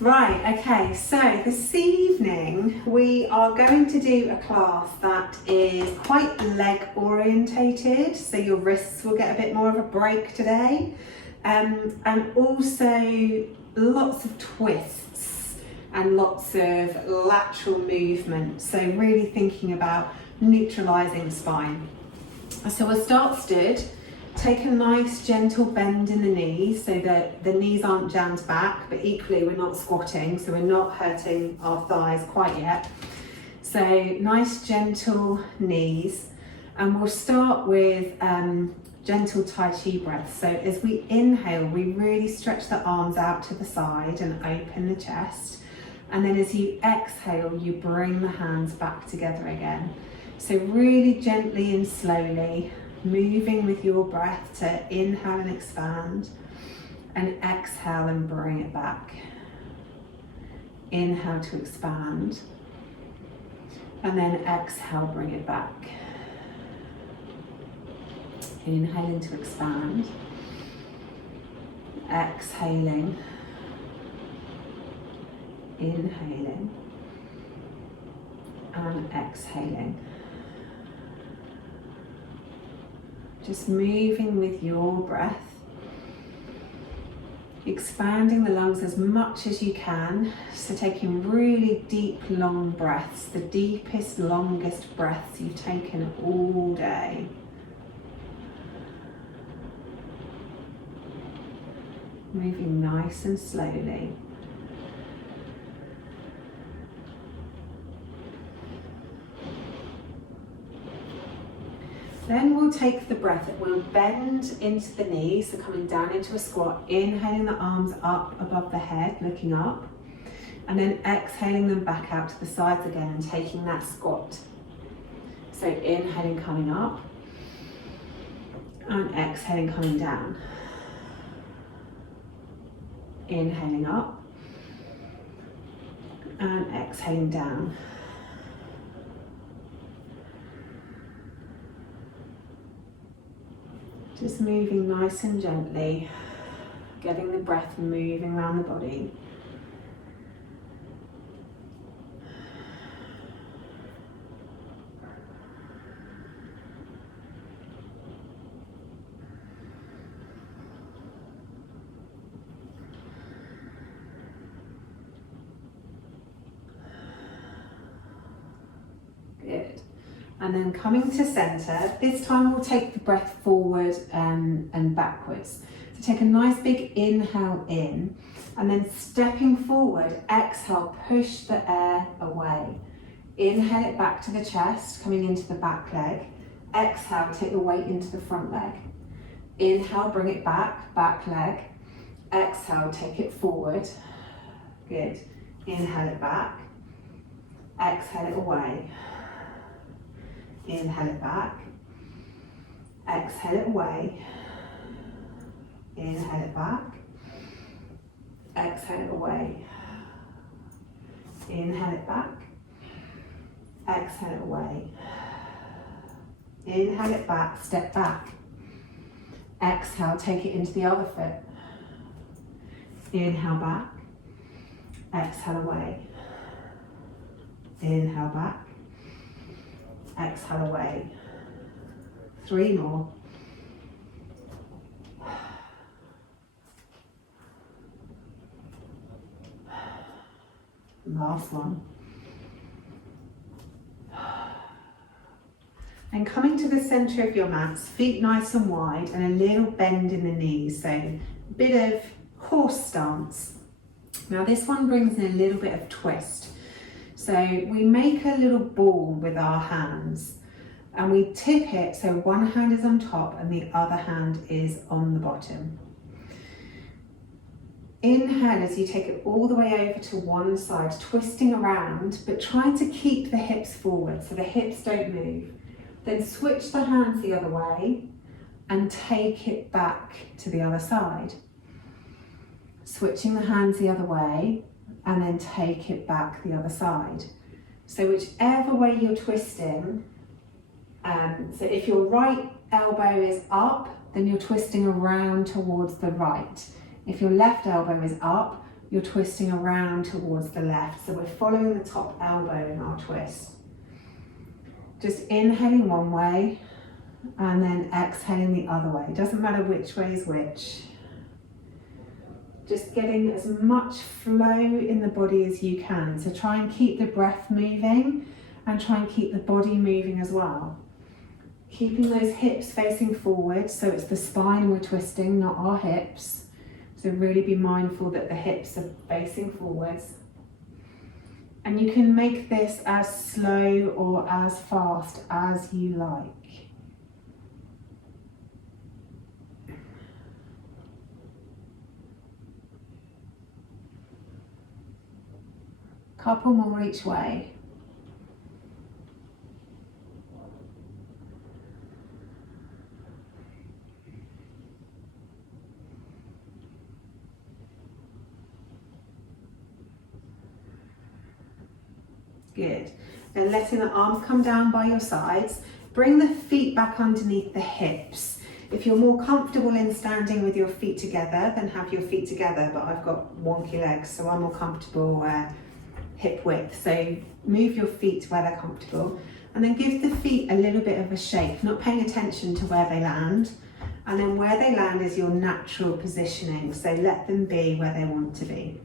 Right, okay, so this evening we are going to do a class that is quite leg orientated, so your wrists will get a bit more of a break today, and also lots of twists and lots of lateral movement, so really thinking about neutralising the spine. So we'll start stood. Take a nice gentle bend in the knees so that the knees aren't jammed back, but equally we're not squatting, so we're not hurting our thighs quite yet. So nice gentle knees, and we'll start with gentle Tai Chi breaths. So as we inhale, we really stretch the arms out to the side and open the chest. And then as you exhale, you bring the hands back together again. So really gently and slowly, moving with your breath to inhale and expand, and exhale and bring it back. Inhale to expand, and then exhale, bring it back. Inhaling to expand, exhaling, inhaling, and exhaling. Just moving with your breath, expanding the lungs as much as you can. So taking really deep, long breaths, the deepest, longest breaths you've taken all day. Moving nice and slowly. Then we'll take the breath, we'll bend into the knees, so coming down into a squat, inhaling the arms up above the head, looking up, and then exhaling them back out to the sides again and taking that squat. So inhaling, coming up, and exhaling, coming down. Inhaling up, and exhaling down. Just moving nice and gently, getting the breath moving around the body. Good. And then coming to centre, this time we'll take the breath forward and backwards. So take a nice big inhale in, and then stepping forward, exhale, push the air away. Inhale it back to the chest, coming into the back leg. Exhale, take the weight into the front leg. Inhale, bring it back, back leg. Exhale, take it forward. Good. Inhale it back. Exhale it away. Inhale it back, exhale it away, inhale it back, exhale it away, inhale it back, exhale it away, inhale it back, step back, exhale, take it into the other foot, inhale back, exhale away, inhale back, exhale away. 3 more. Last one. And coming to the centre of your mats, feet nice and wide and a little bend in the knees, so a bit of horse stance. Now this one brings in a little bit of twist. So we make a little ball with our hands and we tip it so one hand is on top and the other hand is on the bottom. Inhale as you take it all the way over to one side, twisting around, but trying to keep the hips forward so the hips don't move. Then switch the hands the other way and take it back to the other side. Switching the hands the other way, and then take it back the other side. So whichever way you're twisting, so if your right elbow is up, then you're twisting around towards the right. If your left elbow is up, you're twisting around towards the left. So we're following the top elbow in our twist. Just inhaling one way and then exhaling the other way. Doesn't matter which way is which. Just getting as much flow in the body as you can. So try and keep the breath moving and try and keep the body moving as well. Keeping those hips facing forward, so it's the spine we're twisting, not our hips. So really be mindful that the hips are facing forwards. And you can make this as slow or as fast as you like. Couple more each way. Good. Then letting the arms come down by your sides. Bring the feet back underneath the hips. If you're more comfortable in standing with your feet together, then have your feet together, but I've got wonky legs, so I'm more comfortable hip width. So move your feet where they're comfortable. And then give the feet a little bit of a shake, not paying attention to where they land. And then where they land is your natural positioning, so let them be where they want to be.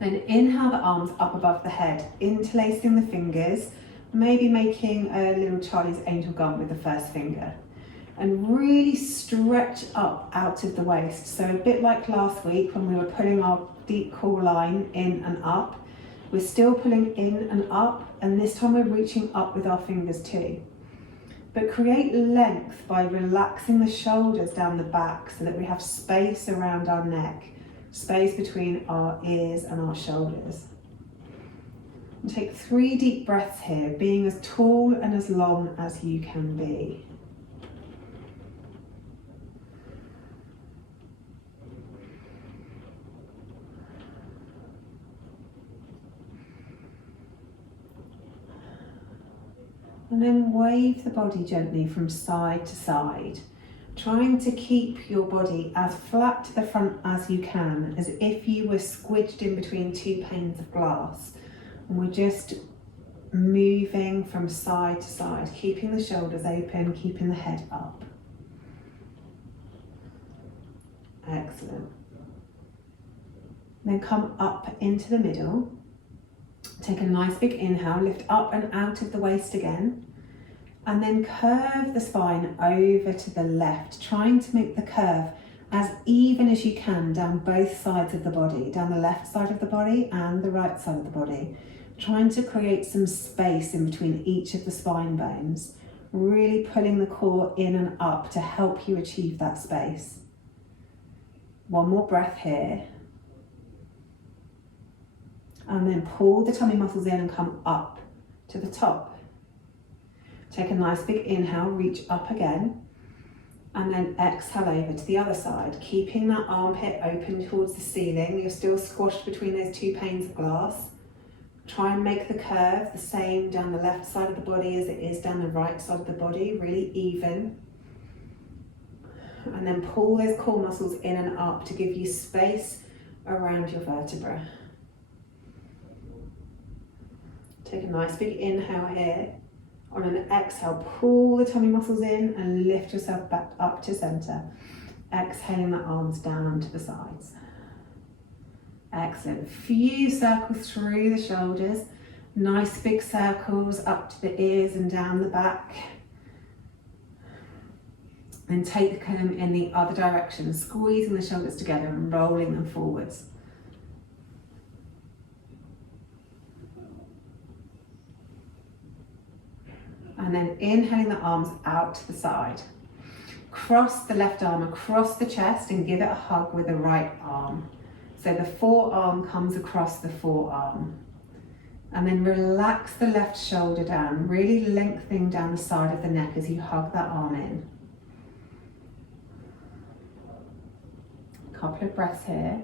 Then inhale the arms up above the head, interlacing the fingers, maybe making a little Charlie's Angel gun with the first finger. And really stretch up out of the waist. So a bit like last week when we were pulling our deep core line in and up, we're still pulling in and up, and this time we're reaching up with our fingers too. But create length by relaxing the shoulders down the back so that we have space around our neck. Space between our ears and our shoulders. And take 3 deep breaths here, being as tall and as long as you can be. And then wave the body gently from side to side, trying to keep your body as flat to the front as you can, as if you were squidged in between 2 panes of glass. And we're just moving from side to side, keeping the shoulders open, keeping the head up. Excellent. Then come up into the middle. Take a nice big inhale, lift up and out of the waist again. And then curve the spine over to the left, trying to make the curve as even as you can down both sides of the body, down the left side of the body and the right side of the body, trying to create some space in between each of the spine bones, really pulling the core in and up to help you achieve that space. One more breath here. And then pull the tummy muscles in and come up to the top. Take a nice big inhale, reach up again, and then exhale over to the other side, keeping that armpit open towards the ceiling. You're still squashed between those 2 panes of glass. Try and make the curve the same down the left side of the body as it is down the right side of the body, really even. And then pull those core muscles in and up to give you space around your vertebra. Take a nice big inhale here. On an exhale, pull the tummy muscles in and lift yourself back up to center. Exhaling the arms down to the sides. Excellent. Few circles through the shoulders. Nice big circles up to the ears and down the back. Then take them in the other direction, squeezing the shoulders together and rolling them forwards. And then inhaling the arms out to the side. Cross the left arm across the chest and give it a hug with the right arm. So the forearm comes across the forearm. And then relax the left shoulder down, really lengthening down the side of the neck as you hug that arm in. A couple of breaths here.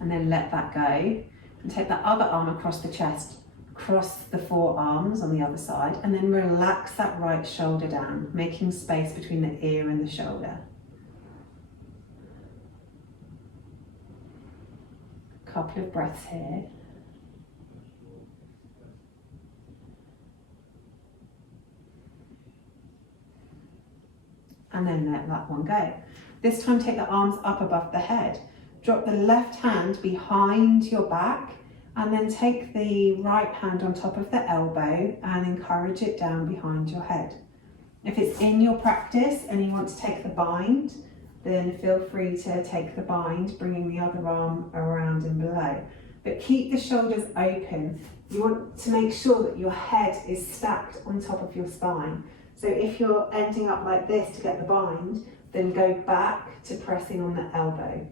And then let that go and take that other arm across the chest, Cross the forearms on the other side and then relax that right shoulder down, making space between the ear and the shoulder. Couple of breaths here. And then let that one go. This time take the arms up above the head. Drop the left hand behind your back and then take the right hand on top of the elbow and encourage it down behind your head. If it's in your practice and you want to take the bind, then feel free to take the bind, bringing the other arm around and below. But keep the shoulders open. You want to make sure that your head is stacked on top of your spine. So if you're ending up like this to get the bind, then go back to pressing on the elbow.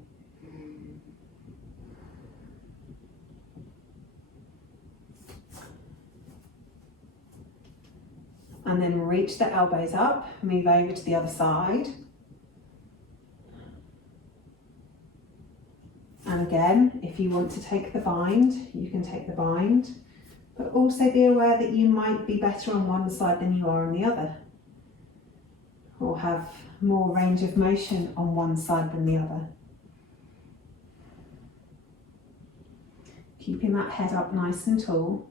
And then reach the elbows up, move over to the other side. And again, if you want to take the bind, you can take the bind, but also be aware that you might be better on one side than you are on the other, or have more range of motion on one side than the other. Keeping that head up nice and tall.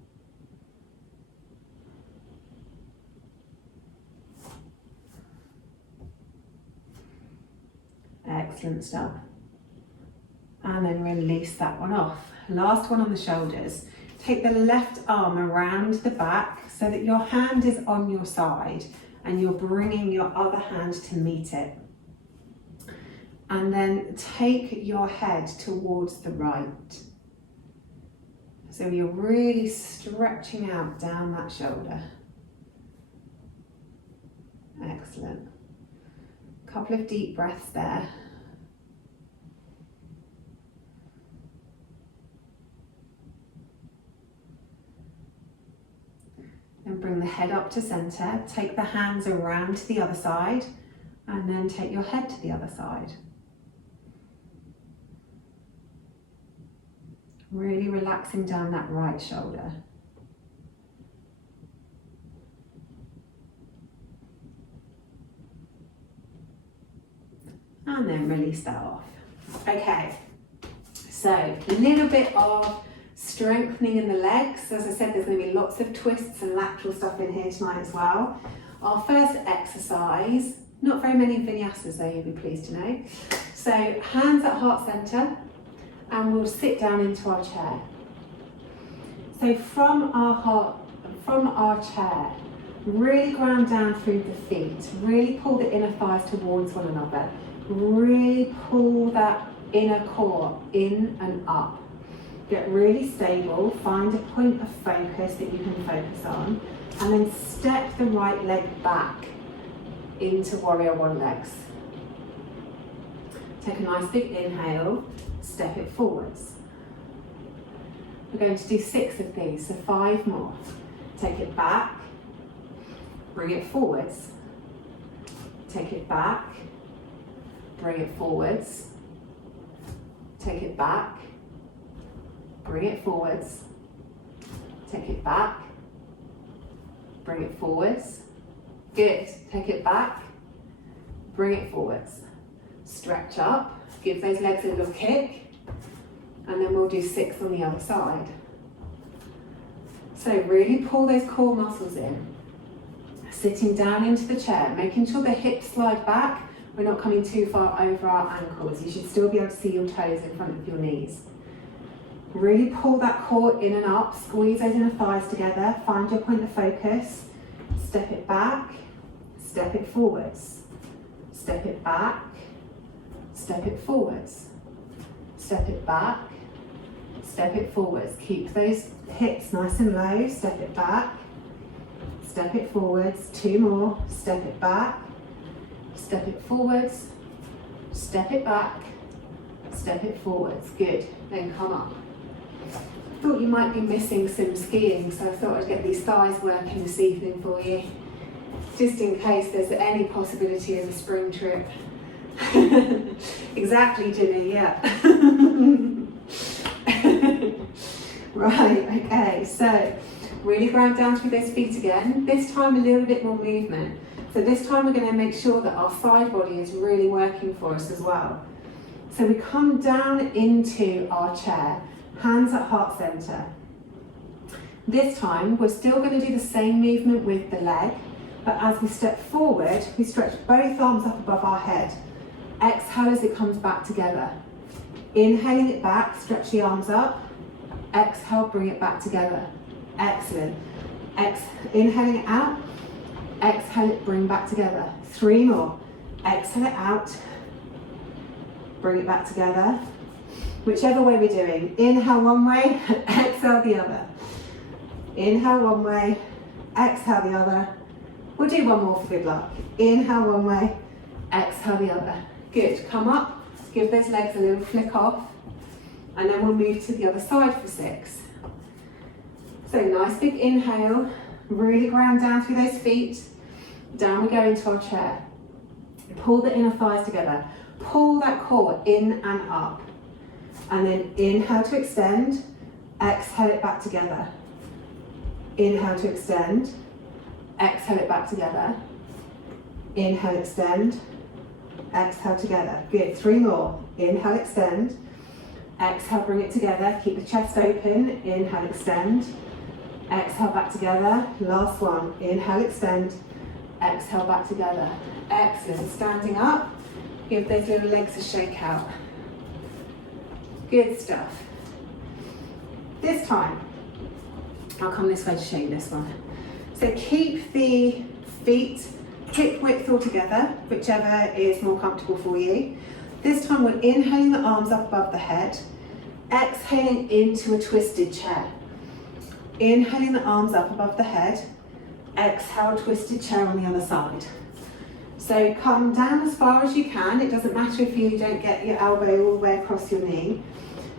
Excellent stuff. And then release that one off. Last one on the shoulders. Take the left arm around the back so that your hand is on your side and you're bringing your other hand to meet it. And then take your head towards the right. So you're really stretching out down that shoulder. Excellent. Couple of deep breaths there. And bring the head up to center. Take the hands around to the other side and then take your head to the other side. Really relaxing down that right shoulder. And then release that off. Okay, so a little bit of strengthening in the legs. As I said, there's going to be lots of twists and lateral stuff in here tonight as well. Our first exercise, not very many vinyasas though, you'll be pleased to know. So hands at heart center, and we'll sit down into our chair. So from our chair, really ground down through the feet, really pull the inner thighs towards one another, really pull that inner core in and up. Get really stable, find a point of focus that you can focus on, and then step the right leg back into warrior one legs. Take a nice big inhale, step it forwards. We're going to do 6 of these, so 5 more. Take it back, bring it forwards. Take it back, bring it forwards. Take it back, bring it forwards. Take it back, bring it forwards. Good. Take it back, bring it forwards. Stretch up, give those legs a little kick, and then we'll do 6 on the other side. So really pull those core muscles in. Sitting down into the chair, making sure the hips slide back. We're not coming too far over our ankles. You should still be able to see your toes in front of your knees. Really pull that core in and up, squeeze those inner thighs together, find your point of focus. Step it back, step it forwards. Step it back, step it forwards. Step it back, step it forwards. Keep those hips nice and low, step it back, step it forwards. 2 more, step it back, step it forwards, step it back, step it forwards. Good, then come up. Thought you might be missing some skiing, so I thought I'd get these thighs working this evening for you, just in case there's any possibility of a spring trip. Exactly, Ginny, yeah. Right, okay, so Really ground down through those feet again. This time a little bit more movement. So this time we're going to make sure that our side body is really working for us as well. So we come down into our chair, hands at heart center. This time we're still going to do the same movement with the leg, but as we step forward, we stretch both arms up above our head. Exhale as it comes back together. Inhaling it back, stretch the arms up. Exhale, bring it back together. Excellent. Inhaling it out. Exhale it, bring back together. 3 more. Exhale it out. Bring it back together. Whichever way we're doing. Inhale one way, exhale the other. Inhale one way, exhale the other. We'll do one more for good luck. Inhale one way, exhale the other. Good. Come up, give those legs a little flick off, and then we'll move to the other side for 6. So nice big inhale, really ground down through those feet. Down we go into our chair. Pull the inner thighs together. Pull that core in and up. And then inhale to extend, exhale it back together. Inhale to extend, exhale it back together. Inhale, extend, exhale together. Good, 3 more. Inhale, extend, exhale, bring it together. Keep the chest open. Inhale, extend, exhale back together. Last one. Inhale, extend, exhale back together. Excellent. Standing up, give those little legs a shake out. Good stuff. This time, I'll come this way to show you this one. So keep the feet hip width all together, whichever is more comfortable for you. This time we're inhaling the arms up above the head, exhaling into a twisted chair. Inhaling the arms up above the head, exhale, twisted chair on the other side. So come down as far as you can. It doesn't matter if you don't get your elbow all the way across your knee.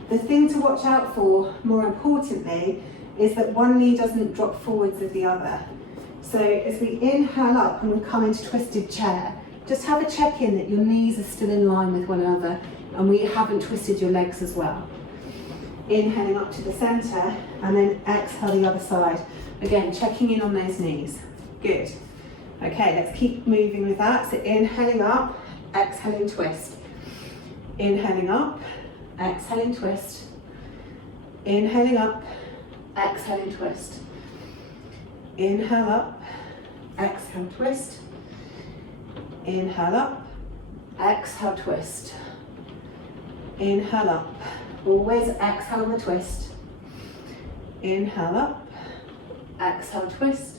The thing to watch out for, more importantly, is that one knee doesn't drop forwards of the other. So as we inhale up and we come into twisted chair, just have a check in that your knees are still in line with one another and we haven't twisted your legs as well. Inhaling up to the center and then exhale the other side. Again, checking in on those knees. Good. Okay, let's keep moving with that. So inhaling up, exhaling twist. Inhaling up, exhaling twist. Inhaling up, exhaling twist. Inhale up, exhale twist. Inhale up, exhale twist. Inhale up, always exhale on the twist. Inhale up, exhale twist.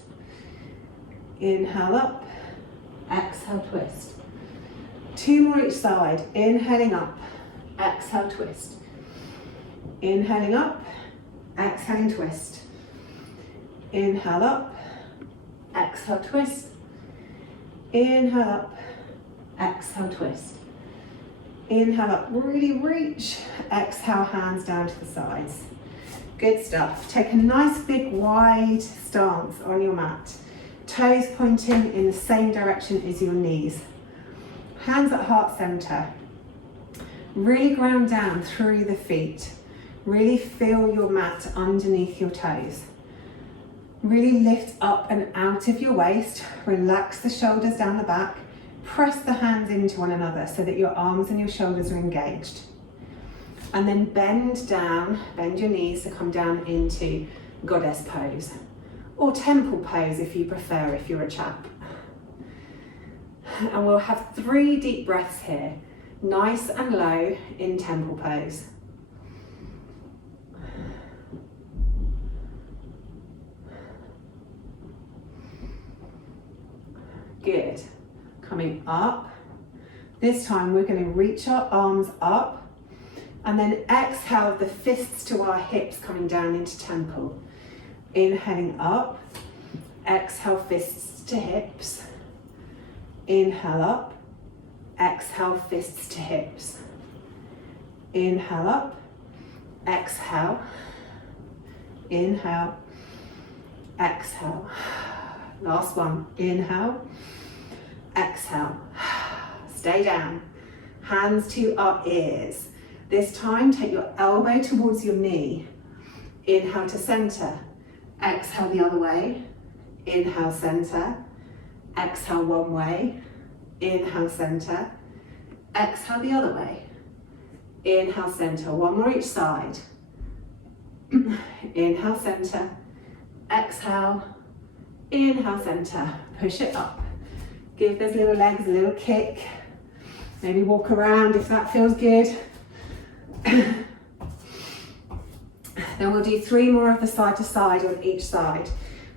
Inhale up, exhale twist. 2 more each side. Inhaling up, exhale twist. Inhaling up, exhaling twist. Inhale up, exhale twist. Inhale up, exhale twist. Inhale up, really reach. Exhale, hands down to the sides. Good stuff. Take a nice big wide stance on your mat. Toes pointing in the same direction as your knees. Hands at heart center. Really ground down through the feet. Really feel your mat underneath your toes. Really lift up and out of your waist. Relax the shoulders down the back. Press the hands into one another so that your arms and your shoulders are engaged. And then bend down, bend your knees to come down into goddess pose. Or temple pose if you prefer, if you're a chap. And we'll have 3 deep breaths here. Nice and low in temple pose. Good. Coming up. This time we're going to reach our arms up and then exhale the fists to our hips coming down into temple. Inhaling up, exhale fists to hips. Inhale up, exhale fists to hips. Inhale up, exhale. Inhale, exhale. Last one. Inhale, exhale. Stay down. Hands to our ears. This time take your elbow towards your knee. Inhale to center. Exhale the other way. Inhale, center. Exhale one way. Inhale, center. Exhale the other way. Inhale, center. One more each side. Inhale, center. Exhale. Inhale, center. Push it up. Give those little legs a little kick. Maybe walk around if that feels good. Then we'll do 3 more of the side to side on each side.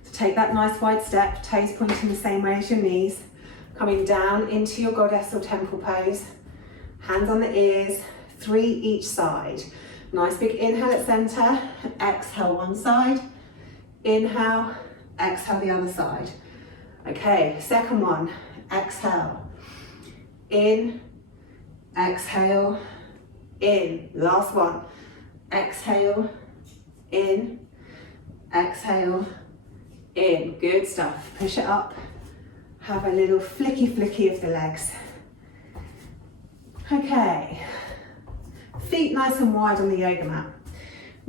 So take that nice wide step, toes pointing the same way as your knees. Coming down into your goddess or temple pose. Hands on the ears, 3 each side. Nice big inhale at center, exhale one side. Inhale, exhale the other side. Okay, second one, exhale. In, exhale, in. Last one, exhale, in, exhale, in. Good stuff. Push it up. Have a little flicky of the legs. Okay. Feet nice and wide on the yoga mat.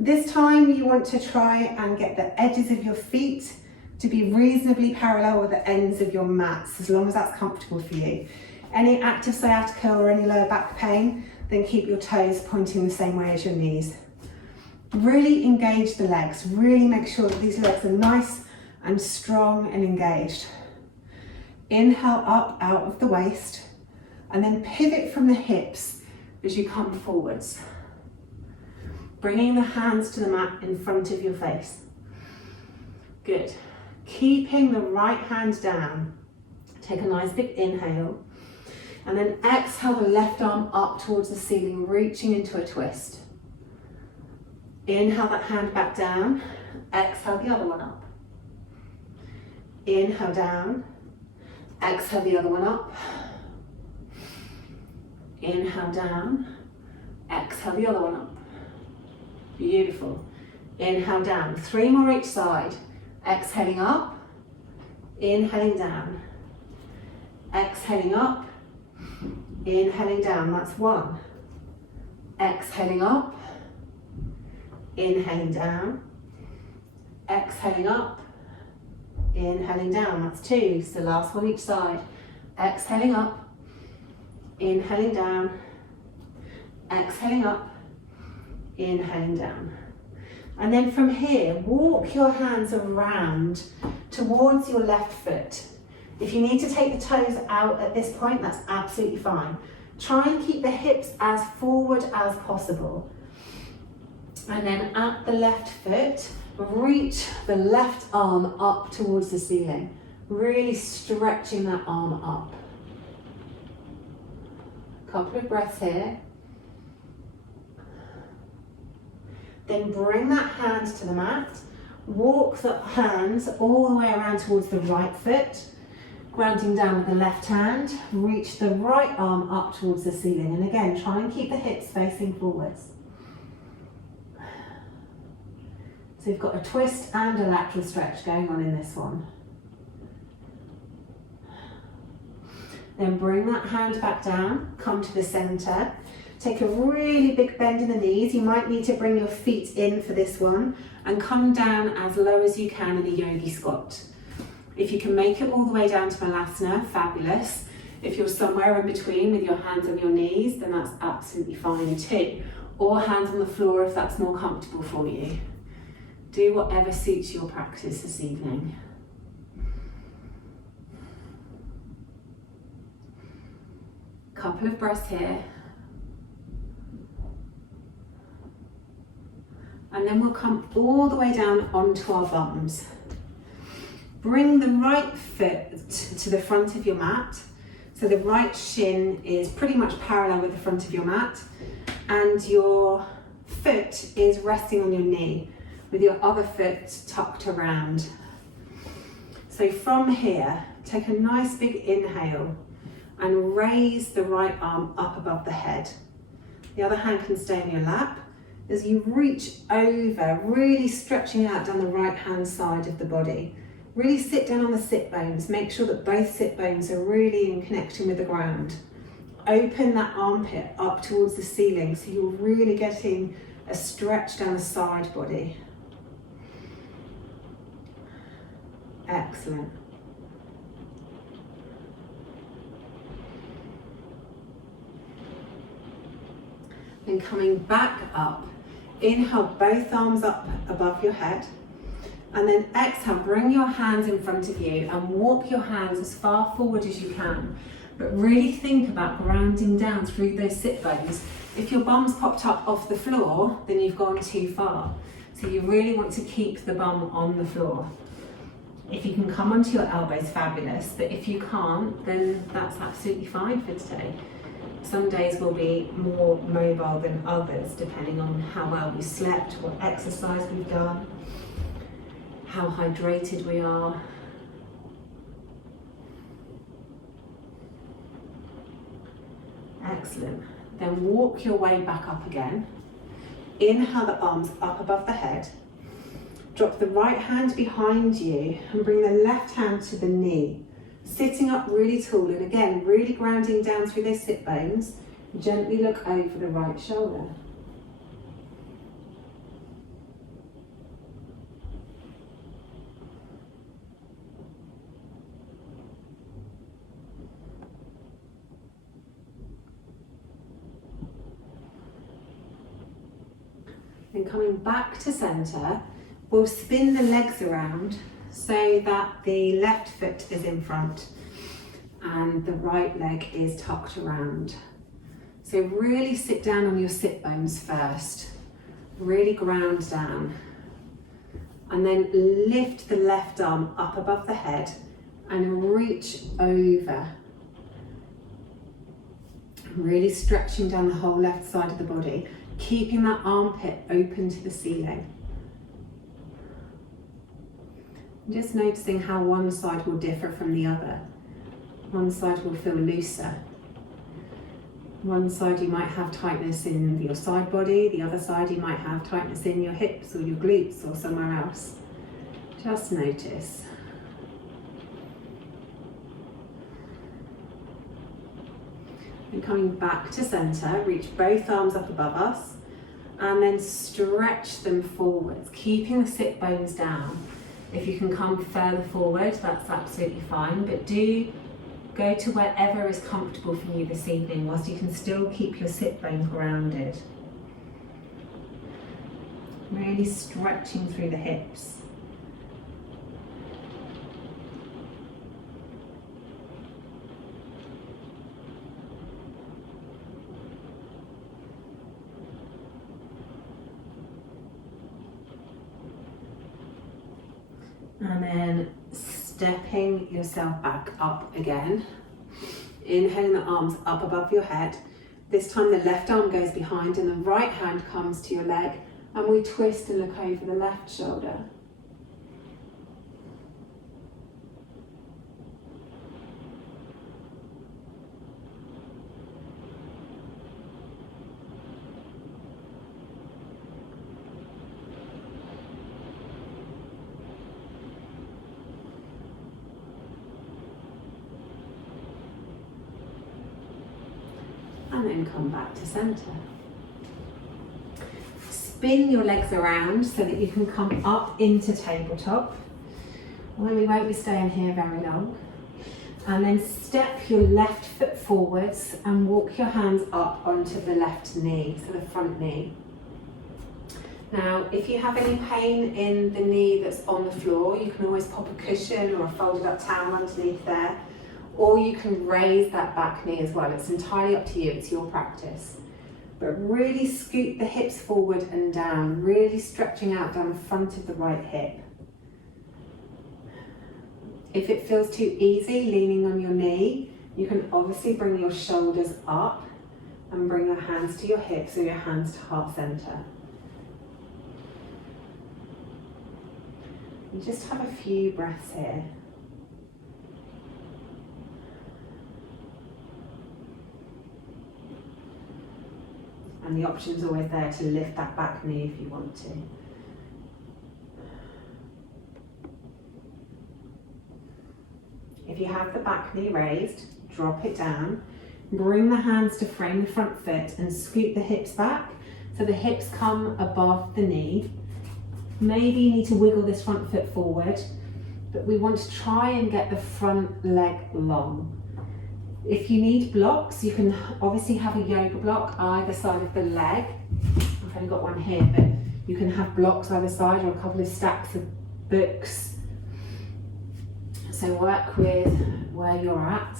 This time you want to try and get the edges of your feet to be reasonably parallel with the ends of your mats, as long as that's comfortable for you. Any active sciatica or any lower back pain, then keep your toes pointing the same way as your knees. Really engage the legs. Really make sure that these legs are nice and strong and engaged. Inhale up out of the waist, and then pivot from the hips as you come forwards. Bringing the hands to the mat in front of your face. Good. Keeping the right hand down. Take a nice big inhale, and then exhale the left arm up towards the ceiling, reaching into a twist. Inhale that hand back down, exhale the other one up. Inhale down, exhale the other one up. Inhale down, exhale the other one up. Beautiful. Inhale down, 3 more each side. Exhaling up, inhaling down. Exhaling up, inhaling down. That's 1. Exhaling up, inhaling down. Exhaling up, inhaling down. That's 2. So last one each side. Exhaling up, inhaling down. Exhaling up, inhaling down. And then from here, walk your hands around towards your left foot. If you need to take the toes out at this point, that's absolutely fine. Try and keep the hips as forward as possible. And then at the left foot, reach the left arm up towards the ceiling. Really stretching that arm up. Couple of breaths here. Then bring that hand to the mat. Walk the hands all the way around towards the right foot. Grounding down with the left hand. Reach the right arm up towards the ceiling. And again, try and keep the hips facing forwards. So you've got a twist and a lateral stretch going on in this one. Then bring that hand back down. Come to the center. Take a really big bend in the knees. You might need to bring your feet in for this one and come down as low as you can in a yogi squat. If you can make it all the way down to Malasana, fabulous. If you're somewhere in between with your hands on your knees, then that's absolutely fine too. Or hands on the floor if that's more comfortable for you. Do whatever suits your practice this evening. Couple of breaths here. And then we'll come all the way down onto our bums. Bring the right foot to the front of your mat. So the right shin is pretty much parallel with the front of your mat. And your foot is resting on your knee with your other foot tucked around. So from here, take a nice big inhale and raise the right arm up above the head. The other hand can stay on your lap. As you reach over, really stretching out down the right hand side of the body. Really sit down on the sit bones. Make sure that both sit bones are really in connection with the ground. Open that armpit up towards the ceiling so you're really getting a stretch down the side body. Excellent. Then coming back up, inhale both arms up above your head, and then exhale, bring your hands in front of you and walk your hands as far forward as you can. But really think about grounding down through those sit bones. If your bum's popped up off the floor, then you've gone too far. So you really want to keep the bum on the floor. If you can come onto your elbows, fabulous. But if you can't, then that's absolutely fine for today. Some days will be more mobile than others, depending on how well we slept, what exercise we've done, how hydrated we are. Excellent. Then walk your way back up again. Inhale the arms up above the head. Drop the right hand behind you and bring the left hand to the knee. Sitting up really tall, and again, really grounding down through those sit bones. Gently look over the right shoulder. Then coming back to centre, we'll spin the legs around so that the left foot is in front and the right leg is tucked around. So really sit down on your sit bones first, really ground down, and then lift the left arm up above the head and reach over. Really stretching down the whole left side of the body, keeping that armpit open to the ceiling. Just noticing how one side will differ from the other. One side will feel looser. One side you might have tightness in your side body, the other side you might have tightness in your hips or your glutes or somewhere else. Just notice. And coming back to centre, reach both arms up above us and then stretch them forwards, keeping the sit bones down. If you can come further forward, that's absolutely fine, but do go to wherever is comfortable for you this evening whilst you can still keep your sit bone grounded. Really stretching through the hips. And then stepping yourself back up again. Inhaling the arms up above your head. This time the left arm goes behind and the right hand comes to your leg, and we twist and look over the left shoulder. And then come back to centre. Spin your legs around so that you can come up into tabletop. Well, we won't be staying here very long. And then step your left foot forwards and walk your hands up onto the left knee, so the front knee. Now, if you have any pain in the knee that's on the floor, you can always pop a cushion or a folded up towel underneath there. Or you can raise that back knee as well. It's entirely up to you, it's your practice. But really scoot the hips forward and down, really stretching out down the front of the right hip. If it feels too easy leaning on your knee, you can obviously bring your shoulders up and bring your hands to your hips or your hands to heart center. And just have a few breaths here. And the option's always there to lift that back knee if you want to. If you have the back knee raised, drop it down. Bring the hands to frame the front foot and scoot the hips back so the hips come above the knee. Maybe you need to wiggle this front foot forward but we want to try and get the front leg long. If you need blocks, you can obviously have a yoga block either side of the leg. I've only got one here, but you can have blocks either side or a couple of stacks of books. So work with where you're at.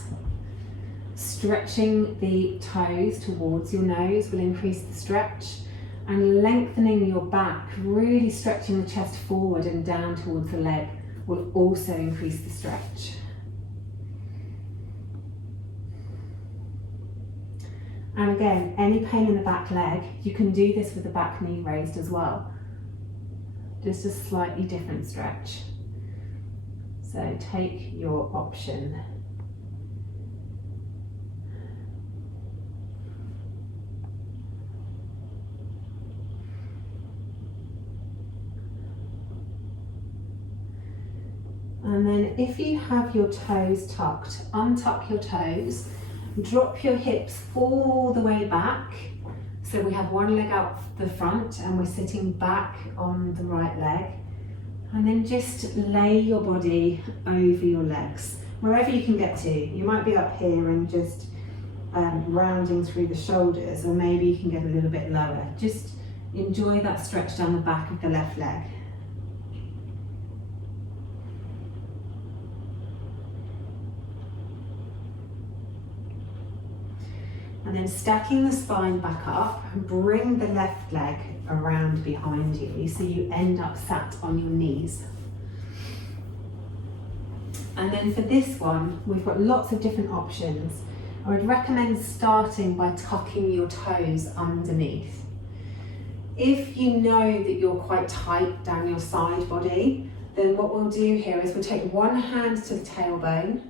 Stretching the toes towards your nose will increase the stretch, and lengthening your back, really stretching the chest forward and down towards the leg, will also increase the stretch. And again, any pain in the back leg, you can do this with the back knee raised as well. Just a slightly different stretch. So take your option. And then if you have your toes tucked, untuck your toes, drop your hips all the way back. So we have one leg out the front and we're sitting back on the right leg. And then just lay your body over your legs, wherever you can get to. You might be up here and just rounding through the shoulders, or maybe you can get a little bit lower. Just enjoy that stretch down the back of the left leg. And then stacking the spine back up, and bring the left leg around behind you so you end up sat on your knees. And then for this one, we've got lots of different options. I would recommend starting by tucking your toes underneath. If you know that you're quite tight down your side body, then what we'll do here is we'll take one hand to the tailbone,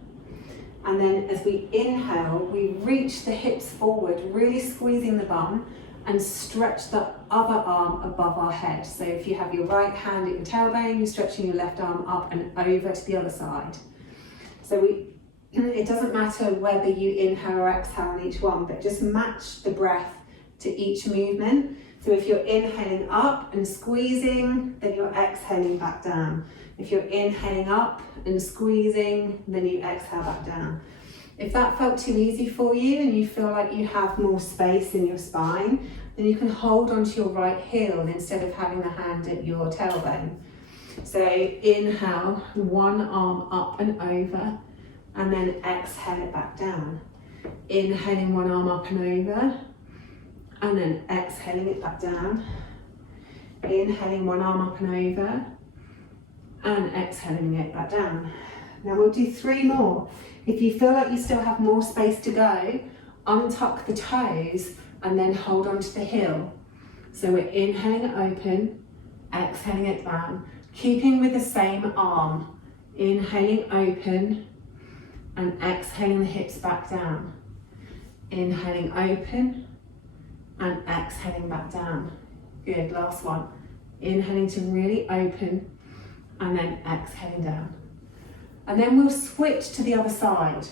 and then as we inhale, we reach the hips forward, really squeezing the bum, and stretch the other arm above our head. So if you have your right hand at your tailbone, you're stretching your left arm up and over to the other side. So it doesn't matter whether you inhale or exhale on each one, but just match the breath to each movement. So if you're inhaling up and squeezing, then you're exhaling back down. If you're inhaling up and squeezing, then you exhale back down. If that felt too easy for you and you feel like you have more space in your spine, then you can hold onto your right heel instead of having the hand at your tailbone. So inhale, one arm up and over, and then exhale it back down. Inhaling one arm up and over, and then exhaling it back down. Inhaling one arm up and over, and exhaling it back down. Now we'll do 3 more. If you feel like you still have more space to go, untuck the toes and then hold onto the heel. So we're inhaling it open, exhaling it down, keeping with the same arm. Inhaling open and exhaling the hips back down. Inhaling open and exhaling back down. Good, last one. Inhaling to really open and then exhaling down. And then we'll switch to the other side.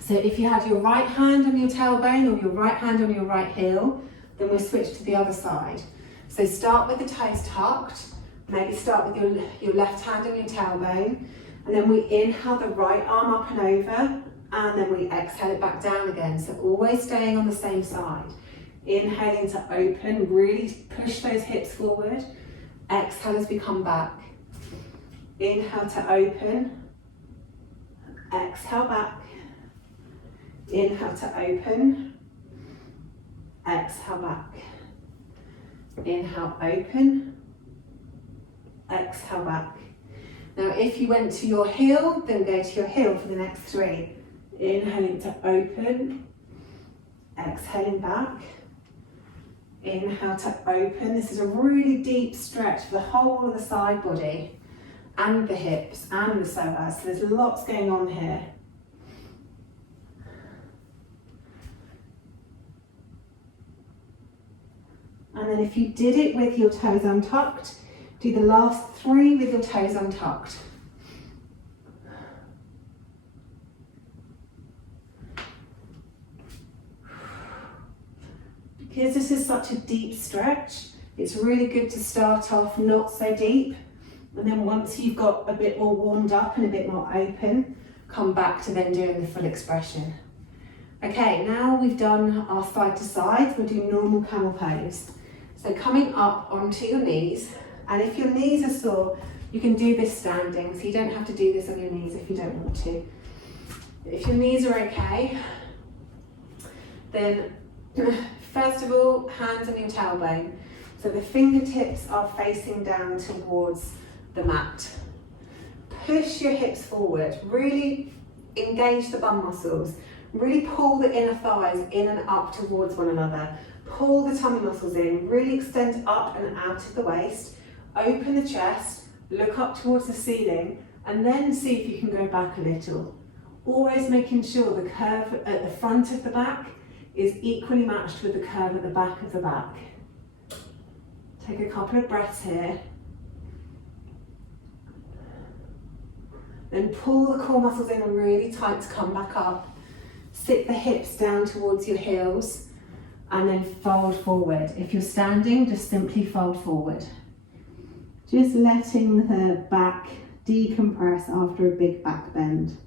So if you had your right hand on your tailbone or your right hand on your right heel, then we'll switch to the other side. So start with the toes tucked, maybe start with your left hand on your tailbone, and then we inhale the right arm up and over, and then we exhale it back down again. So always staying on the same side. Inhaling to open, really push those hips forward. Exhale as we come back. Inhale to open. Exhale back. Inhale to open. Exhale back. Inhale, open. Exhale back. Now if you went to your heel, then go to your heel for the next 3. Inhaling to open. Exhaling back. Inhale to open. This is a really deep stretch for the whole of the side body and the hips and the psoas. So there's lots going on here. And then if you did it with your toes untucked, do the last 3 with your toes untucked. Because this is such a deep stretch, it's really good to start off not so deep And then once you've got a bit more warmed up and a bit more open, come back to then doing the full expression. Okay, now we've done our side to side, we'll do normal camel pose. So coming up onto your knees, and if your knees are sore, you can do this standing, so you don't have to do this on your knees if you don't want to. If your knees are okay, then first of all, hands on your tailbone. So the fingertips are facing down towards the mat. Push your hips forward, really engage the bum muscles. Really pull the inner thighs in and up towards one another. Pull the tummy muscles in, really extend up and out of the waist. Open the chest, look up towards the ceiling, and then see if you can go back a little. Always making sure the curve at the front of the back is equally matched with the curve at the back of the back. Take a couple of breaths here. Then pull the core muscles in really tight to come back up. Sit the hips down towards your heels and then fold forward. If you're standing, just simply fold forward. Just letting the back decompress after a big back bend.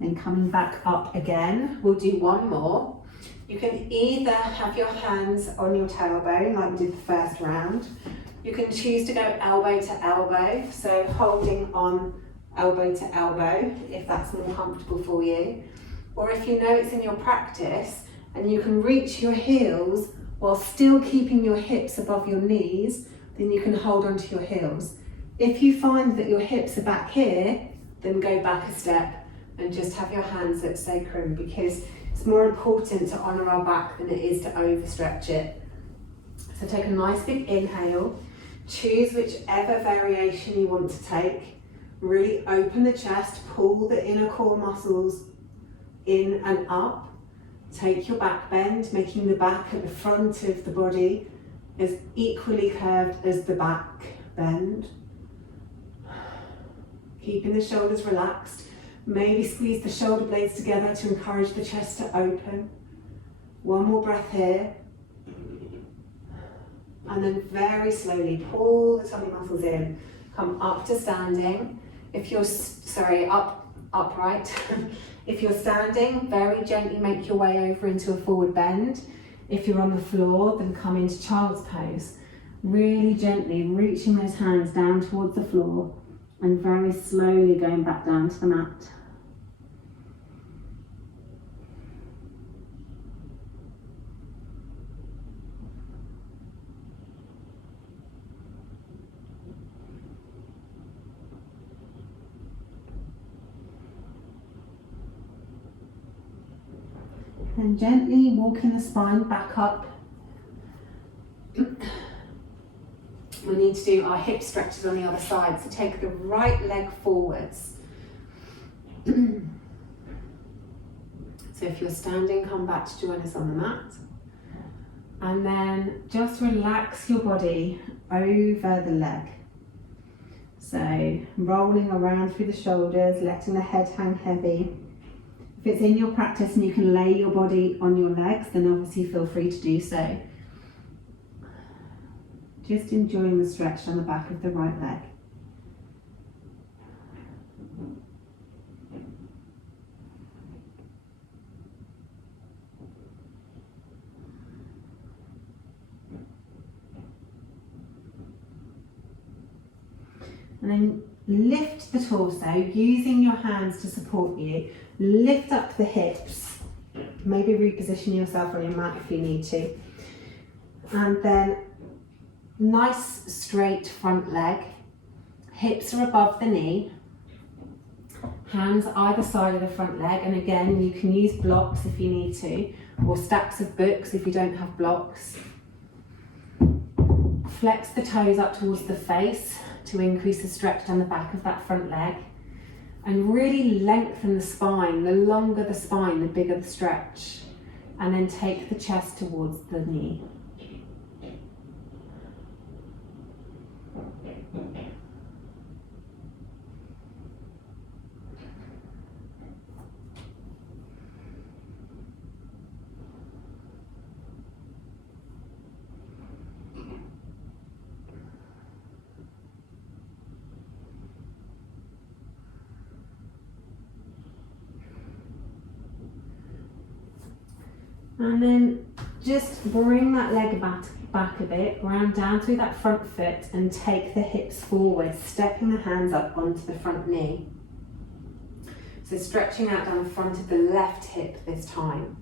Then coming back up again, we'll do one more. You can either have your hands on your tailbone like we did the first round. You can choose to go elbow to elbow, so holding on elbow to elbow if that's more comfortable for you. Or if you know it's in your practice and you can reach your heels while still keeping your hips above your knees, then you can hold onto your heels. If you find that your hips are back here, then go back a step and just have your hands at sacrum, because it's more important to honour our back than it is to overstretch it. So take a nice big inhale, choose whichever variation you want to take, really open the chest, pull the inner core muscles in and up, take your back bend, making the back at the front of the body as equally curved as the back bend. Keeping the shoulders relaxed. Maybe squeeze the shoulder blades together to encourage the chest to open. One more breath here. And then very slowly pull the tummy muscles in. Come up to standing. If you're, upright. If you're standing, very gently make your way over into a forward bend. If you're on the floor, then come into child's pose. Really gently reaching those hands down towards the floor and very slowly going back down to the mat. And gently walking the spine back up. We need to do our hip stretches on the other side, so take the right leg forwards. So if you're standing, come back to join us on the mat. And then just relax your body over the leg. So rolling around through the shoulders, letting the head hang heavy. If it's in your practice and you can lay your body on your legs, then obviously feel free to do so. Just enjoying the stretch on the back of the right leg. And then lift the torso, using your hands to support you. Lift up the hips. Maybe reposition yourself on your mat if you need to. And then nice straight front leg. Hips are above the knee. Hands either side of the front leg. And again, you can use blocks if you need to, or stacks of books if you don't have blocks. Flex the toes up towards the face to increase the stretch down the back of that front leg. And really lengthen the spine. The longer the spine, the bigger the stretch. And then take the chest towards the knee. And then just bring that leg back a bit, ground down through that front foot and take the hips forward, stepping the hands up onto the front knee. So stretching out down the front of the left hip this time.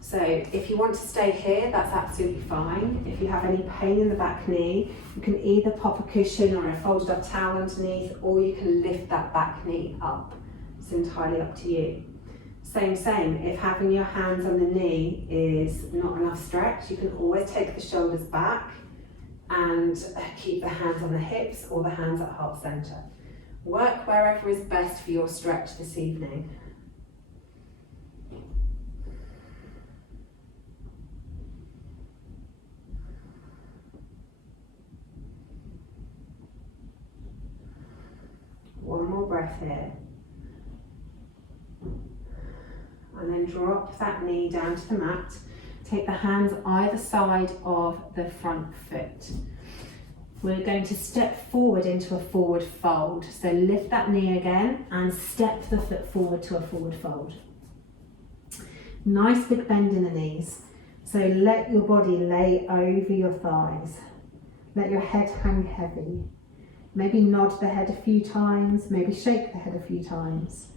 So if you want to stay here, that's absolutely fine. If you have any pain in the back knee, you can either pop a cushion or a folded up towel underneath, or you can lift that back knee up. It's entirely up to you. Same, if having your hands on the knee is not enough stretch, you can always take the shoulders back and keep the hands on the hips or the hands at heart center. Work wherever is best for your stretch this evening. One more breath here. And then drop that knee down to the mat. Take the hands either side of the front foot. We're going to step forward into a forward fold. So lift that knee again and step the foot forward to a forward fold. Nice big bend in the knees. So let your body lay over your thighs. Let your head hang heavy. Maybe nod the head a few times, maybe shake the head a few times.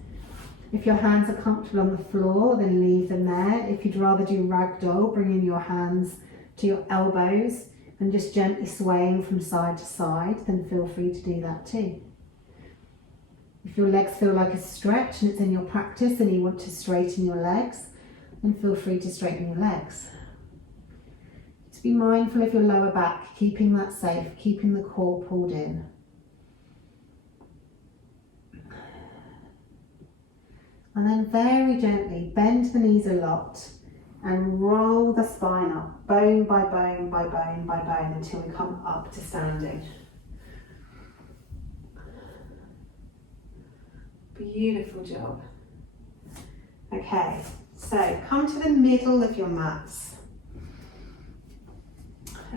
If your hands are comfortable on the floor, then leave them there. If you'd rather do ragdoll, bring in your hands to your elbows and just gently swaying from side to side, then feel free to do that too. If your legs feel like a stretch and it's in your practice and you want to straighten your legs, then feel free to straighten your legs. Just be mindful of your lower back, keeping that safe, keeping the core pulled in. And then very gently bend the knees a lot and roll the spine up, bone by bone by bone by bone, until we come up to standing. Beautiful job. Okay, so come to the middle of your mats.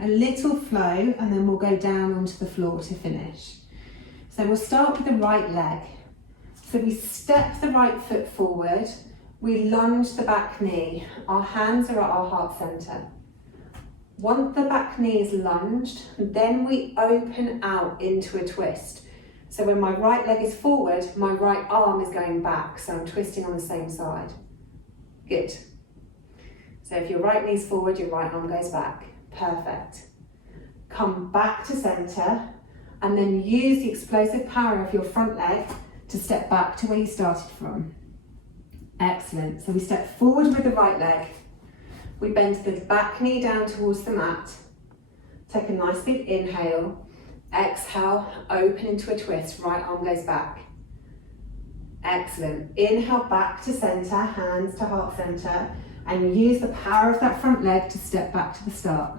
A little flow, and then we'll go down onto the floor to finish. So we'll start with the right leg. So we step the right foot forward, we lunge the back knee, our hands are at our heart center. Once the back knee is lunged, then we open out into a twist. So when my right leg is forward, my right arm is going back, so I'm twisting on the same side. Good. So if your right knee's forward, your right arm goes back. Perfect. Come back to center, and then use the explosive power of your front leg to step back to where you started from. Excellent. So we step forward with the right leg. We bend the back knee down towards the mat. Take a nice big inhale. Exhale, open into a twist. Right arm goes back. Excellent. Inhale back to center, hands to heart center, and use the power of that front leg to step back to the start.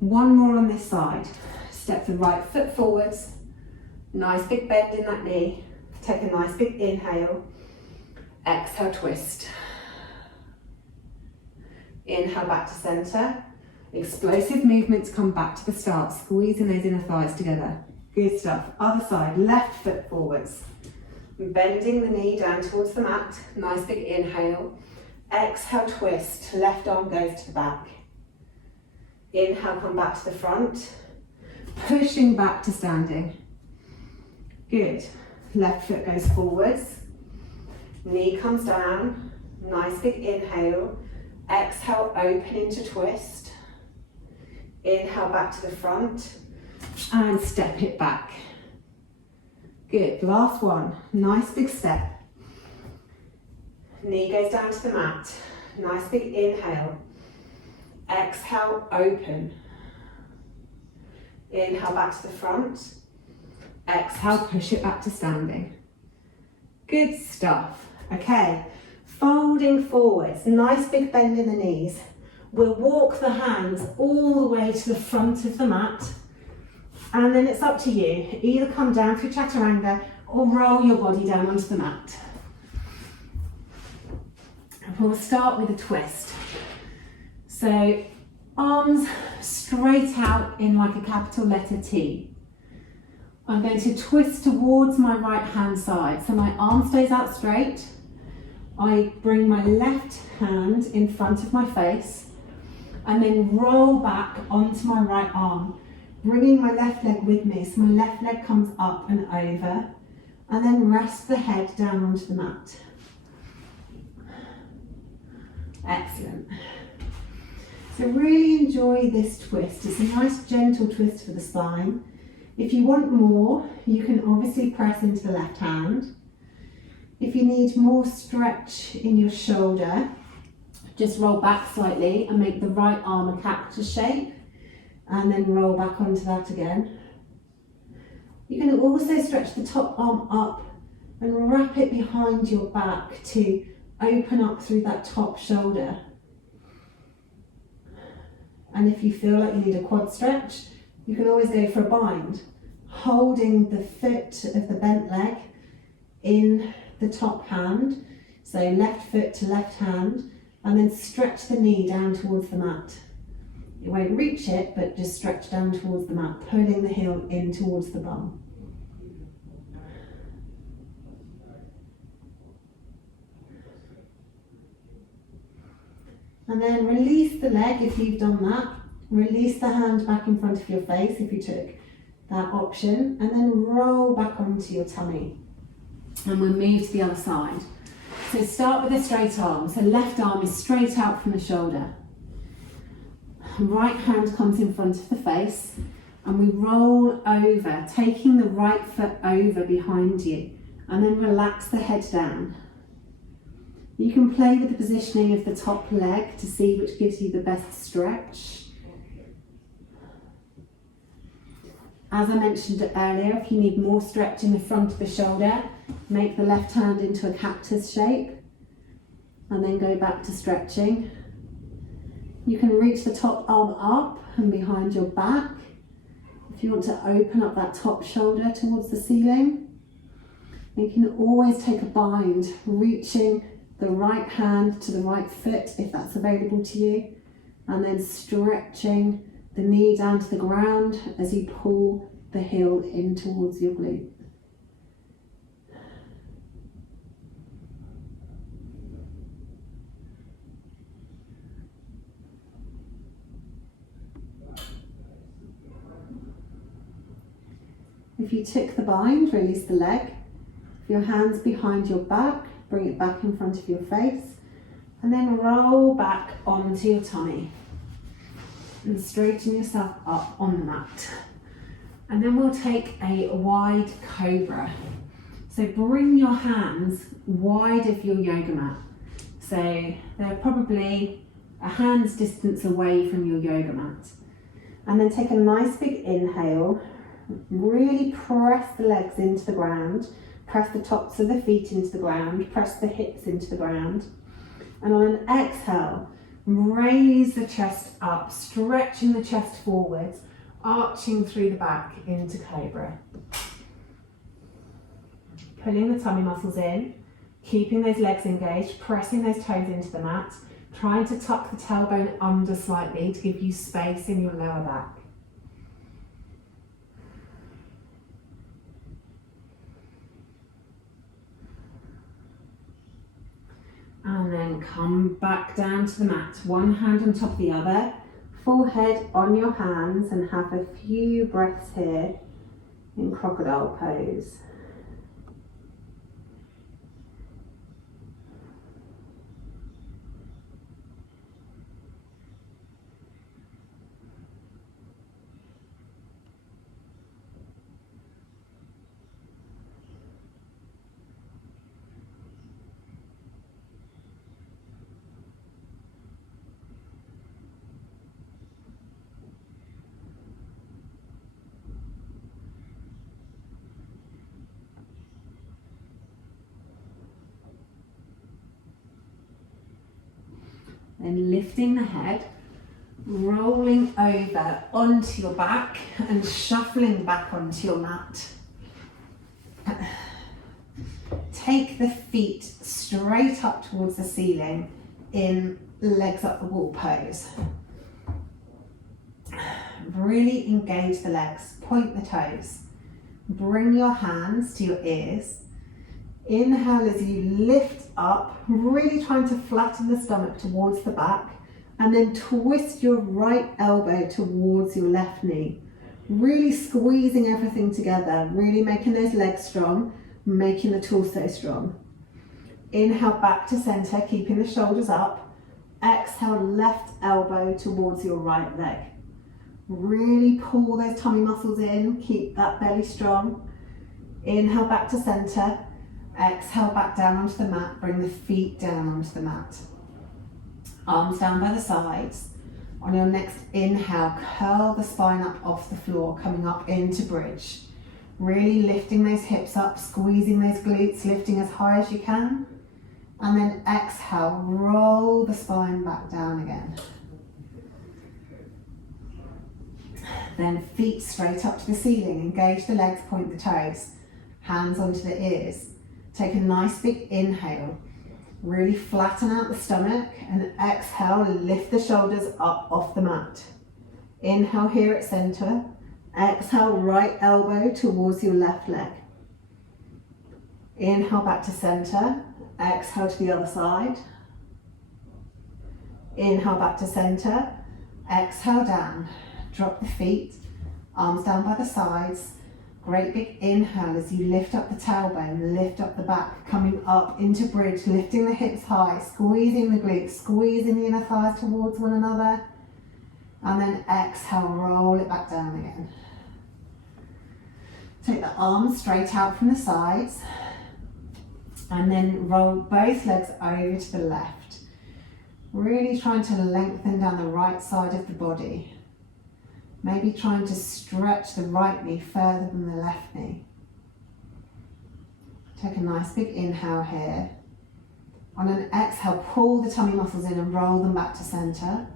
One more on this side. Step the right foot forwards. Nice big bend in that knee. Take a nice big inhale. Exhale, twist. Inhale back to center. Explosive movements, come back to the start. Squeezing those inner thighs together. Good stuff. Other side, left foot forwards. Bending the knee down towards the mat. Nice big inhale. Exhale, twist. Left arm goes to the back. Inhale, come back to the front. Pushing back to standing. Good. Left foot goes forwards. Knee comes down. Nice big inhale. Exhale, open into twist. Inhale back to the front. And step it back. Good. Last one. Nice big step. Knee goes down to the mat. Nice big inhale. Exhale, open. Inhale back to the front. Exhale, push it back to standing. Good stuff. Okay, folding forwards, nice big bend in the knees. We'll walk the hands all the way to the front of the mat, and then it's up to you. Either come down through chaturanga or roll your body down onto the mat. And we'll start with a twist. So arms straight out in like a capital letter T. I'm going to twist towards my right hand side. So my arm stays out straight. I bring my left hand in front of my face and then roll back onto my right arm, bringing my left leg with me. So my left leg comes up and over, and then rest the head down onto the mat. Excellent. So really enjoy this twist. It's a nice gentle twist for the spine. If you want more, you can obviously press into the left hand. If you need more stretch in your shoulder, just roll back slightly and make the right arm a cactus shape, and then roll back onto that again. You can also stretch the top arm up and wrap it behind your back to open up through that top shoulder. And if you feel like you need a quad stretch, you can always go for a bind, holding the foot of the bent leg in the top hand, so left foot to left hand, and then stretch the knee down towards the mat. You won't reach it, but just stretch down towards the mat, pulling the heel in towards the bum. And then release the leg if you've done that. Release the hand back in front of your face if you took that option, and then roll back onto your tummy. And we'll move to the other side. So start with a straight arm. So left arm is straight out from the shoulder. Right hand comes in front of the face, and we roll over, taking the right foot over behind you, and then relax the head down. You can play with the positioning of the top leg to see which gives you the best stretch. As I mentioned earlier, if you need more stretch in the front of the shoulder, make the left hand into a cactus shape and then go back to stretching. You can reach the top arm up and behind your back if you want to open up that top shoulder towards the ceiling. You can always take a bind, reaching the right hand to the right foot if that's available to you, and then stretching the knee down to the ground as you pull the heel in towards your glute. If you took the bind, release the leg. If your hands behind your back, bring it back in front of your face, and then roll back onto your tummy. And straighten yourself up on the mat. And then we'll take a wide cobra. So bring your hands wide of your yoga mat. So they're probably a hand's distance away from your yoga mat. And then take a nice big inhale. Really press the legs into the ground. Press the tops of the feet into the ground. Press the hips into the ground. And on an exhale, raise the chest up, stretching the chest forwards, arching through the back into cobra. Pulling the tummy muscles in, keeping those legs engaged, pressing those toes into the mat, trying to tuck the tailbone under slightly to give you space in your lower back. And then come back down to the mat, one hand on top of the other, forehead on your hands, and have a few breaths here in crocodile pose. Then lifting the head, rolling over onto your back and shuffling back onto your mat. Take the feet straight up towards the ceiling in legs up the wall pose. Really engage the legs, point the toes. Bring your hands to your ears Inhale as you lift up, really trying to flatten the stomach towards the back, and then twist your right elbow towards your left knee. Really squeezing everything together, really making those legs strong, making the torso strong. Inhale back to center, keeping the shoulders up. Exhale, left elbow towards your right leg. Really pull those tummy muscles in, keep that belly strong. Inhale back to center. Exhale back down onto the mat, bring the feet down onto the mat. Arms down by the sides. On your next inhale, curl the spine up off the floor, coming up into bridge. Really lifting those hips up, squeezing those glutes, lifting as high as you can. And then exhale, roll the spine back down again. Then feet straight up to the ceiling, engage the legs, point the toes, hands onto the ears. Take a nice big inhale, really flatten out the stomach, and exhale, lift the shoulders up off the mat. Inhale here at center, exhale, right elbow towards your left leg. Inhale back to center, exhale to the other side. Inhale back to center, exhale down, drop the feet, arms down by the sides. Great big inhale as you lift up the tailbone, lift up the back, coming up into bridge, lifting the hips high, squeezing the glutes, squeezing the inner thighs towards one another. And then exhale, roll it back down again. Take the arms straight out from the sides and then roll both legs over to the left. Really trying to lengthen down the right side of the body. Maybe trying to stretch the right knee further than the left knee. Take a nice big inhale here. On an exhale, pull the tummy muscles in and roll them back to center.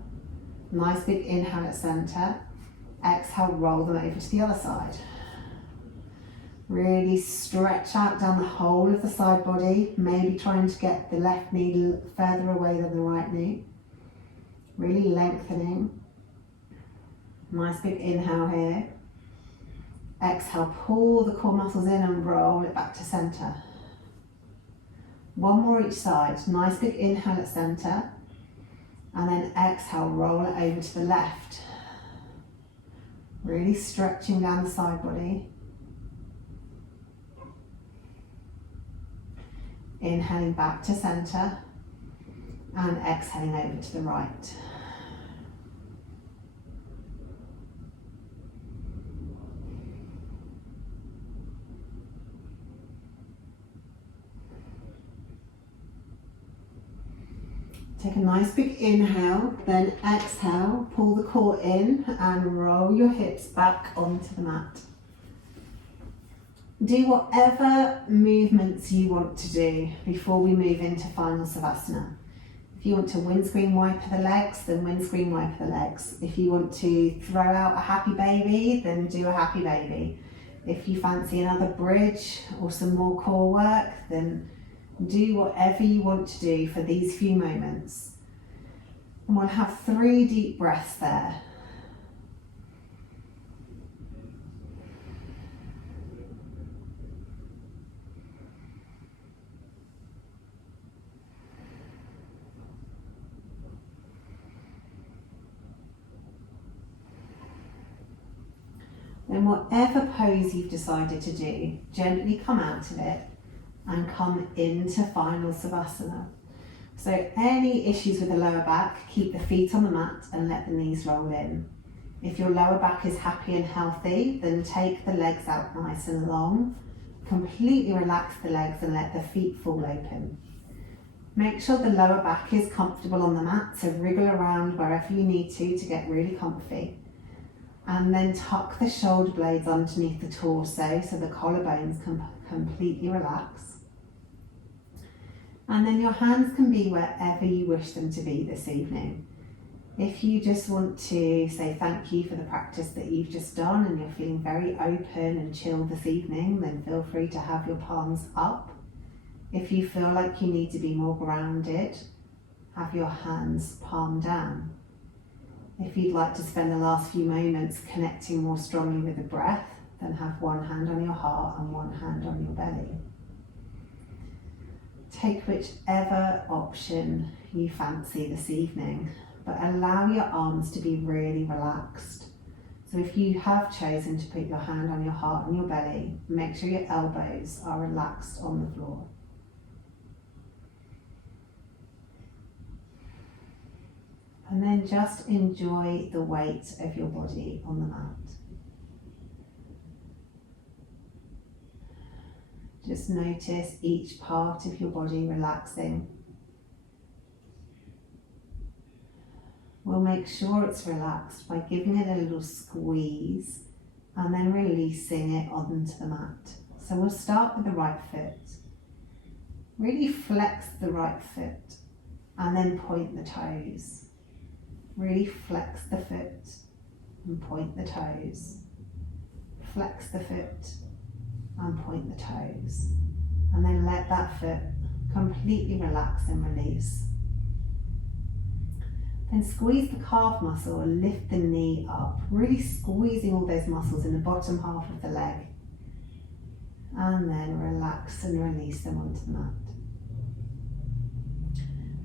Nice big inhale at center. Exhale, roll them over to the other side. Really stretch out down the whole of the side body, maybe trying to get the left knee further away than the right knee. Really lengthening. Nice big inhale here. Exhale, pull the core muscles in and roll it back to center. One more each side. Nice big inhale at center. And then exhale, roll it over to the left. Really stretching down the side body. Inhaling back to center. And exhaling over to the right. Take a nice big inhale, then exhale, pull the core in and roll your hips back onto the mat. Do whatever movements you want to do before we move into final Savasana. If you want to windscreen wiper the legs, then windscreen wiper the legs. If you want to throw out a happy baby, then do a happy baby. If you fancy another bridge or some more core work, then do whatever you want to do for these few moments. And we'll have 3 deep breaths there. Then whatever pose you've decided to do, gently come out of it and come into final Savasana. So any issues with the lower back, keep the feet on the mat and let the knees roll in. If your lower back is happy and healthy, then take the legs out nice and long. Completely relax the legs and let the feet fall open. Make sure the lower back is comfortable on the mat, so wriggle around wherever you need to get really comfy. And then tuck the shoulder blades underneath the torso so the collarbones can completely relax. And then your hands can be wherever you wish them to be this evening. If you just want to say thank you for the practice that you've just done and you're feeling very open and chill this evening, then feel free to have your palms up. If you feel like you need to be more grounded, have your hands palm down. If you'd like to spend the last few moments connecting more strongly with the breath, then have one hand on your heart and one hand on your belly. Take whichever option you fancy this evening, but allow your arms to be really relaxed. So if you have chosen to put your hand on your heart and your belly, make sure your elbows are relaxed on the floor. And then just enjoy the weight of your body on the mat. Just notice each part of your body relaxing. We'll make sure it's relaxed by giving it a little squeeze and then releasing it onto the mat. So we'll start with the right foot. Really flex the right foot and then point the toes. Really flex the foot and point the toes. Flex the foot and point the toes. And then let that foot completely relax and release. Then squeeze the calf muscle and lift the knee up, really squeezing all those muscles in the bottom half of the leg. And then relax and release them onto the mat.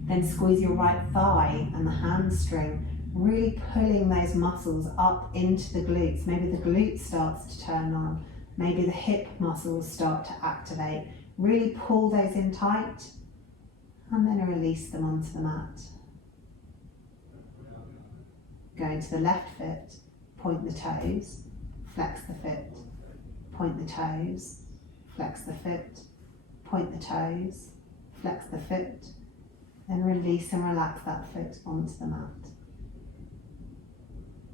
Then squeeze your right thigh and the hamstring, really pulling those muscles up into the glutes. Maybe the glute starts to turn on. Maybe the hip muscles start to activate. Really pull those in tight and then release them onto the mat. Go to the left foot, point the toes, flex the foot, point the toes, flex the foot, point the toes, flex the foot, then release and relax that foot onto the mat.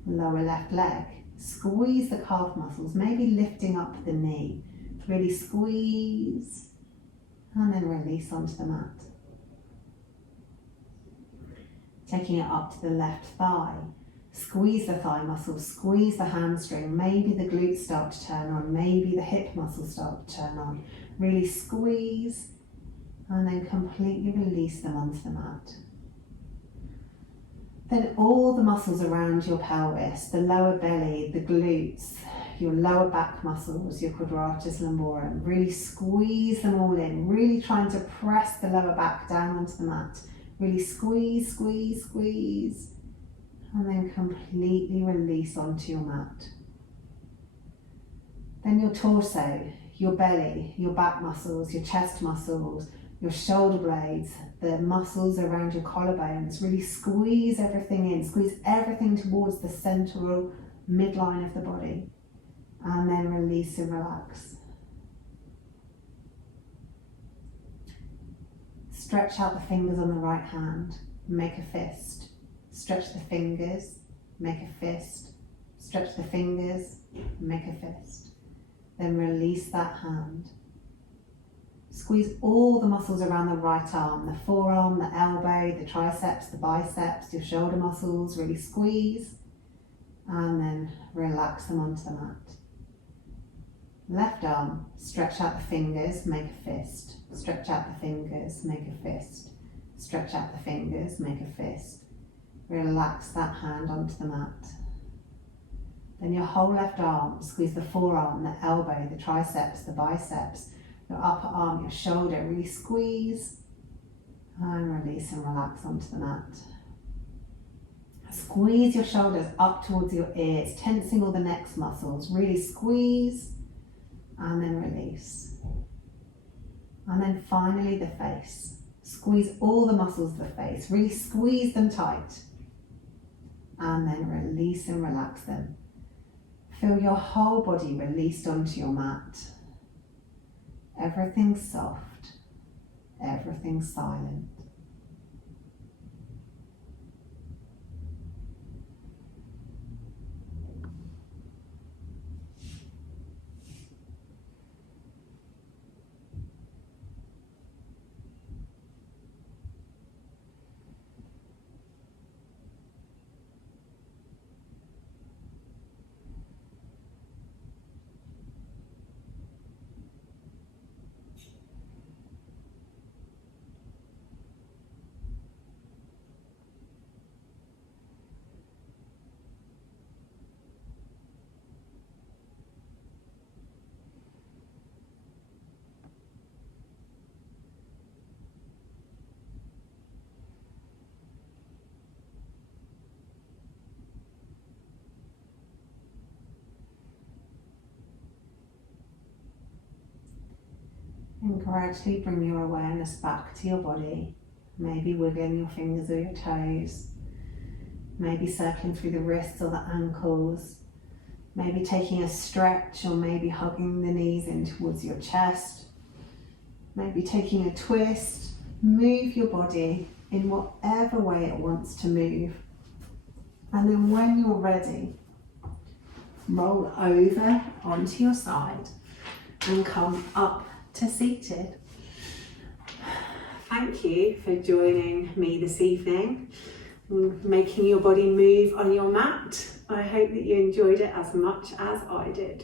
Lower left leg, squeeze the calf muscles, maybe lifting up the knee. Really squeeze and then release onto the mat. Taking it up to the left thigh, squeeze the thigh muscle, squeeze the hamstring, maybe the glutes start to turn on, maybe the hip muscles start to turn on. Really squeeze and then completely release them onto the mat. Then all the muscles around your pelvis, the lower belly, the glutes, your lower back muscles, your quadratus lumborum, really squeeze them all in, really trying to press the lower back down onto the mat. Really squeeze, squeeze, squeeze, and then completely release onto your mat. Then your torso, your belly, your back muscles, your chest muscles, your shoulder blades, the muscles around your collarbones, really squeeze everything in, squeeze everything towards the central midline of the body, and then release and relax. Stretch out the fingers on the right hand, make a fist. Stretch the fingers, make a fist. Stretch the fingers, make a fist. Then release that hand. Squeeze all the muscles around the right arm, the forearm, the elbow, the triceps, the biceps, your shoulder muscles, really squeeze. And then relax them onto the mat. Left arm, stretch out the fingers, make a fist. Stretch out the fingers, make a fist. Stretch out the fingers, make a fist. Relax that hand onto the mat. Then your whole left arm, squeeze the forearm, the elbow, the triceps, the biceps, your upper arm, your shoulder, really squeeze. And release and relax onto the mat. Squeeze your shoulders up towards your ears, tensing all the neck muscles. Really squeeze and then release. And then finally the face. Squeeze all the muscles of the face. Really squeeze them tight. And then release and relax them. Feel your whole body released onto your mat. Everything's soft. Everything's silent. And gradually bring your awareness back to your body. Maybe wiggling your fingers or your toes. Maybe circling through the wrists or the ankles. Maybe taking a stretch, or maybe hugging the knees in towards your chest. Maybe taking a twist. Move your body in whatever way it wants to move. And then when you're ready, roll over onto your side and come up to seated. Thank you for joining me this evening, making your body move on your mat. I hope that you enjoyed it as much as I did.